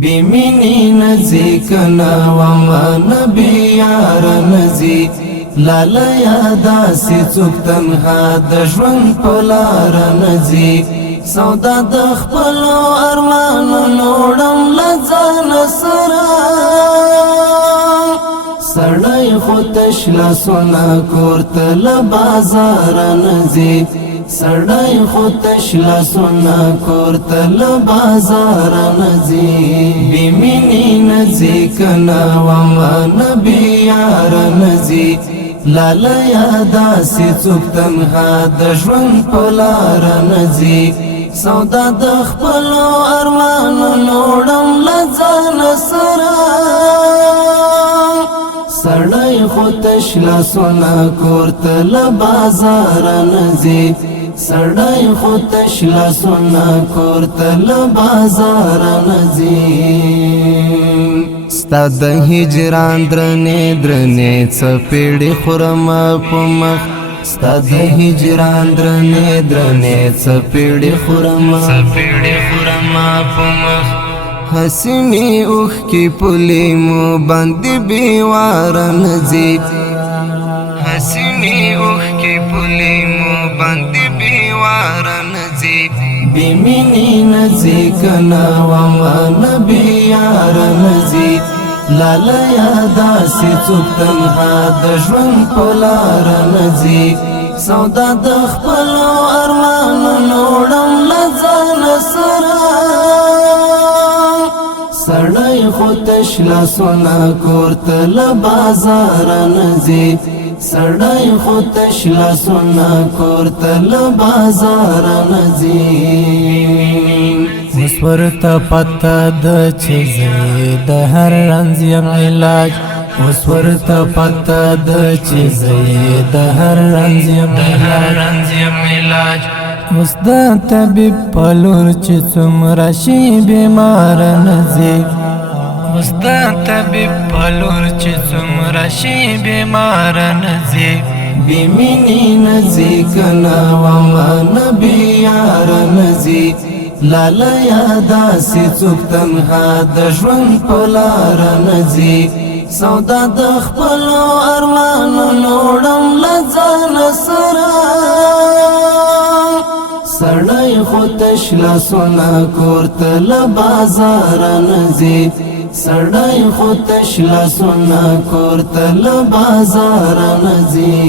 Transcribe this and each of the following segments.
بیمینی نزی کنا وما نبی یار نزی لالا یادا سی چوک تنها دشون پلار نزی سودا دخپلو ارمانو نوڑم لزان سرا سڑای خودش لسونا کورتا لبازار نزی سڑای خودش لسونا کورتا لبازار نزی بیمینی نزی کنا وما نبی یار نزی لالا یادا سی چوک تنها دشون پلار نزی سودا دخپلو ارمانو نوڑم لزان سرا سڑای خودش لسونا کورتا لبازار نزی سڑای خودش لسونا کورتا لبازار نزی ستا د هجران درنې درنې څپېړې خورم په مخ ستا د هجران درنې درنې څپېړې خورم په مخ حسینې اوښکې پلې مو باندې بېواره نځي حسینې اوښکې پلې مو باندې بېواره نځي بیمینی نځي کنا وما نبی یار نځي لالا یادا سی څوک تنها د ژوند په لار نځي سودا د خپلو ارمانو نوړم له ځان سره سړی خو تش لاسونه کور ته له بازار نځي سړی خو تش لاسونه کور ته له بازار نځي اوس ورته پته ده چې زه د هر رنځ یم علاج اوس ورته پته ده چې زه د هر رنځ یم علاج اوس د طبیب په لور چې څومره شي بیمار نه ځي اوس د طبیب په لور چې څومره شي بیمار نه ځي بیمینی نځي کنا وما نبی یار نځي لالا یادا سی څوک تنها د ژوند په لار نځي سودا د خپلو ارمانو نوړم له ځان سره سړی خو تش لاسونه کور ته له بازار نځي سړی خو تش لاسونه کور ته له بازار نځي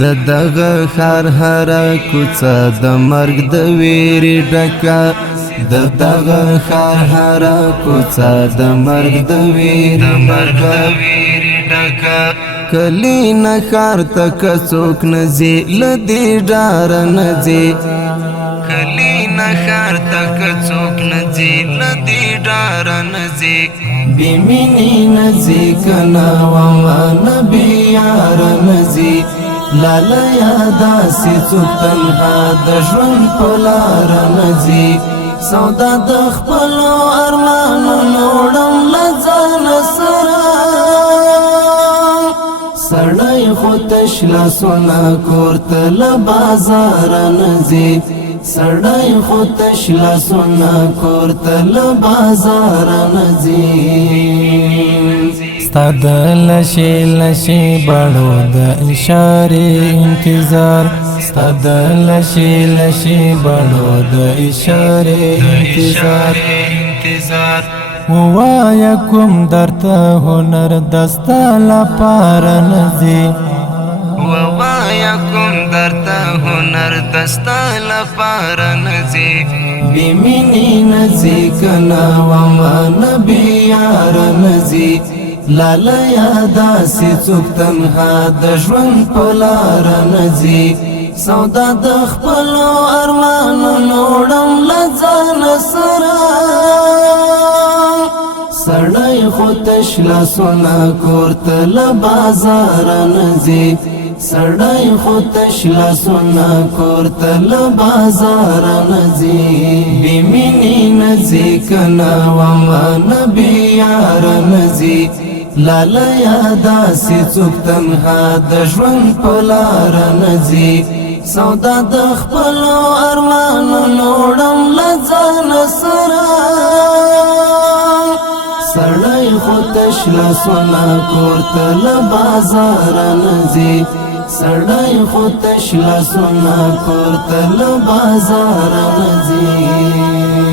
د دغه ښار هره کوڅه د مرګ د ویرې ډکه د دغه ښار هره کوڅه د مرګ د ویرې ډکه کلی نه ښار ته که څوک نه ځي له دې ډاره نه ځي کلی نه ښار ته که څوک نه ځي له دې ډاره نه ځي بیمینی نځي کنا وما نبی یار نځي لالا یادا سی څوک تنها د ژوند په لار نځي سودا د خپلو ارمانو نوړم له ځان سره سړی خو تش لاسونه کور ته له بازار نځي سړی خو تش لاسونه کور ته له بازار نځي ستا د لشي لشي بړو د اشارې انتظار ستا د لشي لشي بړو د اشارې انتظار ووایا کوم درته هنر دستا لپاره نځي ووایا کوم درته هنر دستا لپاره نځي بیمینی نځي کنا وما نبی یار نځي لالا یادا سی څوک تنها د ژوند په لار نځي سودا د خپلو ارمانو نوړم له ځان سره سړی خو تش لاسونه کور ته له بازار نځي سړی خو تش لاسونه کور ته له بازار نځي بیمینی نځي کنا وما نبی یار نځي لالا یادا سی څوک تنها د ژوند په لار نځي سودا د خپلو ارمانو نوړم له ځان سره تشلا سونا کورتل بازار نزی سړی خو تشلا سونا کورتل بازار نزی